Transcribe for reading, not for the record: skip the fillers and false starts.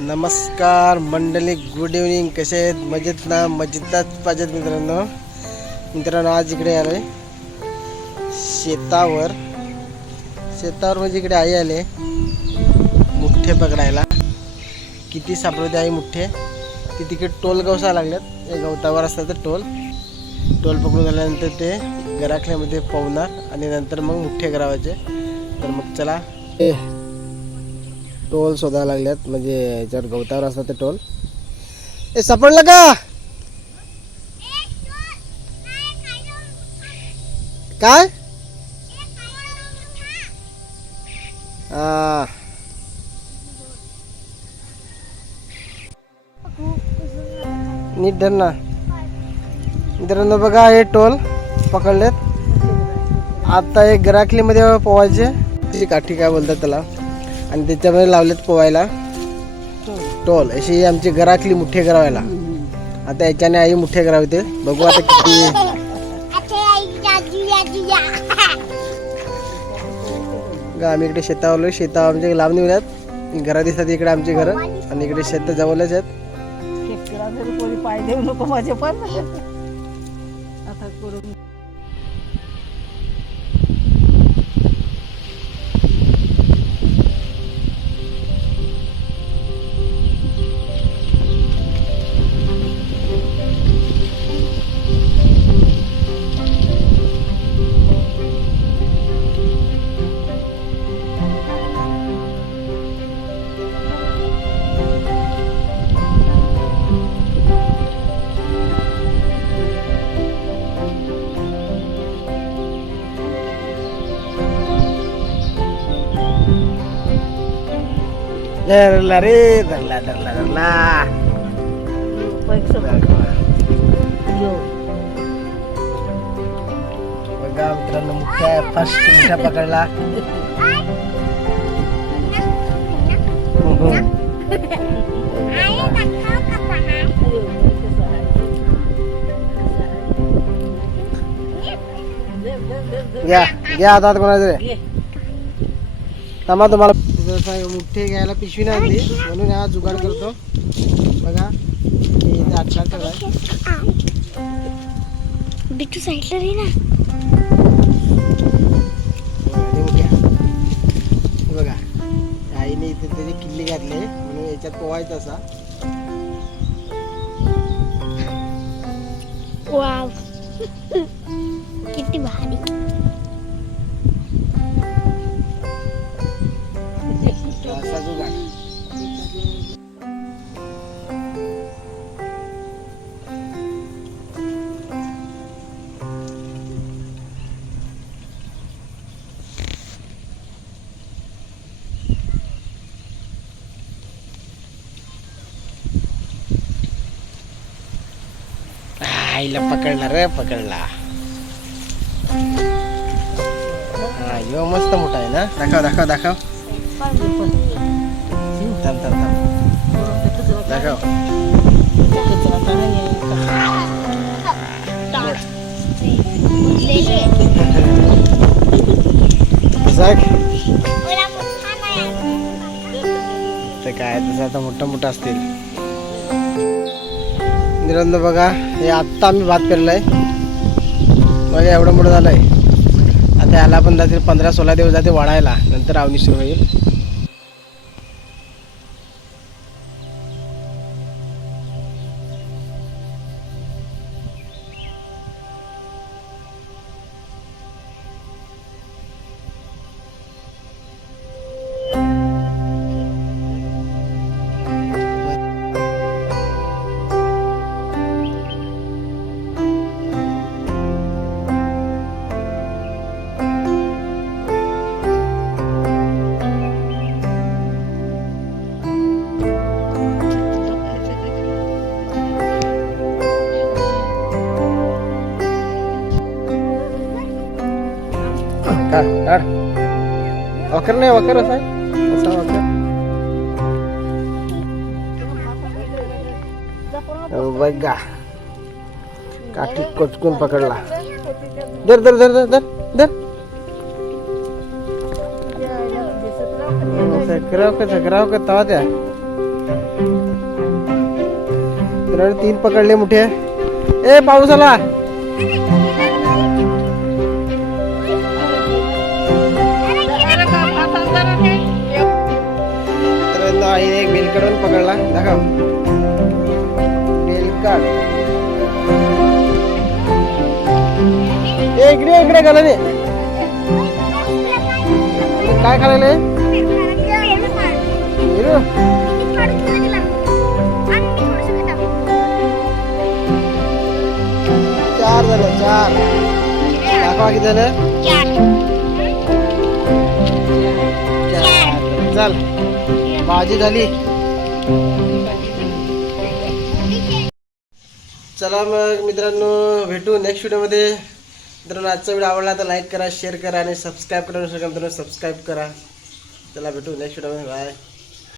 नमस्कार मंडळी, good evening. कसे आहेत? मजेत ना? मजेतच पाहिजेत मित्रांनो. आज इकडे आलोय शेतावर म्हणजे इकडे आई आले मुठ्ठे पकडायला. किती सापडते आई मुठ्ठे. ती तिकडे टोल गवसा लागल्यात. हे गवतावर असतात टोल पकडून झाल्यानंतर ते गराखल्यामध्ये पवणार आणि नंतर मग मुठ्ठे करावायचे. तर मग चला, टोल शोधायला लागल्यात. म्हणजे याच्यावर गवतावर असतात ते टोल. ए, सापडलं का? काय? नीट धर ना. मित्रांनो बघा, हे टोल पकडलेत. आता एक गराखलीमध्ये पोवायचे काठी काय बोलतात त्याला, आणि त्याच्यामध्ये लावलेत पोवायला टोल. अशी आमची गराखली मुठ्ठे करावायला. आता याच्याने आई मुठ्ठे करावते. बघू आता किती. आम्ही इकडे शेतावर आमच्या लांब निघल्यात. घरा दिसतात इकडे आमची घरं, आणि इकडे शेत जवळच आहेत. पाय देऊ नको माझे पण आता करून. धरला रे, धरला. बघा मित्रांनो, फर्स्ट मुठ्ठा पकडला. घ्या हातात कोणाचे थांबा. तुम्हाला मुठ्ठे घ्यायला पिशवी नाही आणली म्हणून हा जुगाड करतो. बघा बिट्टू साईडला रे ना. बघा आईने इथे त्याची किल्ली घातली म्हणून याच्यात पोवायचं असा. वाव किती भारी. असा जुगाड. आईला पकडला. हा, यो मस्त मोठा आहे ना. दाखव. थांब. दाखव. काय तसं आता मोठा असतील. निरंद बघा, हे आत्ता आम्ही भात पेरलाय. बघा एवढं मोठं झालंय. आता ह्याला पण जाते 15-16 दिवस जाते वाढायला. नंतर आवणी सुरू होईल. काढ. वकर नाही, वकर असा वकर. बघा काठी कोचकून पकडला. धर. चक्राव का तवा द्या. तर 3 पकडले मोठे. ए पाऊस आला. तर आईने एक बेलकडून पकडला. दाखव बेलकाड. ए इकडे इकडे घाला रे. काय खायला हिरो? 4 झालं 4. दाखवा किती झालं. चल भाजी झाली. चला मग मित्रांनो भेटू नेक्स्ट व्हिडिओमध्ये. मित्रांनो आजचा व्हिडिओ आवडला तर लाईक करा, शेअर करा आणि सबस्क्राईब करा. मित्रांनो सबस्क्राईब करा. चला भेटू नेक्स्ट व्हिडिओमध्ये. बाय.